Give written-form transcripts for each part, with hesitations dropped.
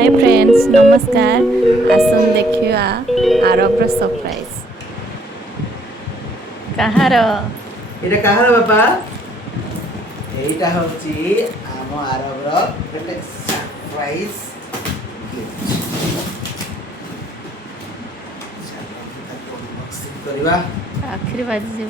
Hi friends नमस्कार। आसन देखिया आरबर सरप्राइज कहार এটা কাহার বাবা এইটা হচ্ছে ଆମ ଆରବର ଗୋଟେ ସରପ୍ରାଇଜ ଗିଫ୍ଟ ଚାଲନ୍ତୁ ତାକୁ ଅନବକ୍ସିଂ କରିବା। आखिरी बाजी जो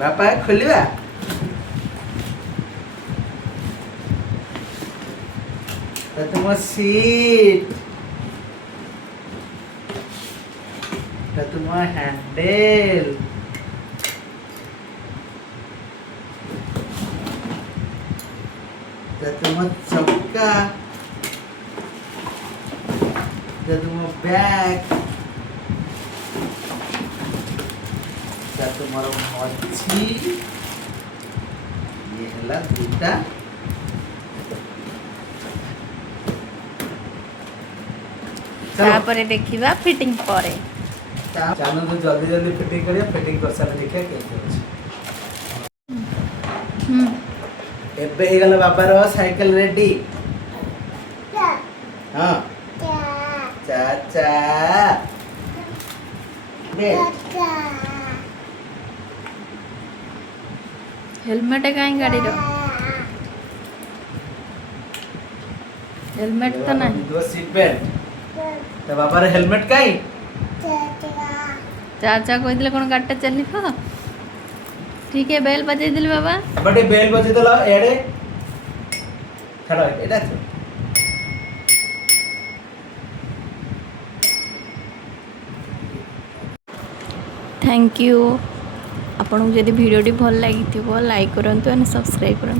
ବାପା ଖୋଲିବା। ତ ତୁମ ସିଟ୍ ତ ତୁମ ହ୍ୟାଣ୍ଡେଲ ତ ତୁମ ଚକା ତ ତୁମ ବ୍ୟାଗ ତ ତୁମର ମଛି ଇଏ ହେଲା ଦୁଇଟା तापरे देखिबा फिटिंग परे चालू तो जल्दी जल्दी फिटिंग करिए। फिटिंग कर सारे देखिए केते अछि। एबे हे गला बाबार साइकिल रेडी। हां चाचा बे हेलमेट काई गाड़ी रो हेलमेट तो नहीं दो सीट बेल्ट तो बाबार हेलमेट काई चाचा कोई दिले कोन गाड़ी चली ठीक है बेल बजे दिल बाबा बटे बेल बजे दला एडे छाड़ो एटा छ थैंक यू आपन को जदि वीडियो टी भल लागी लाइक करंतु एंड सब्सक्राइब करंतु।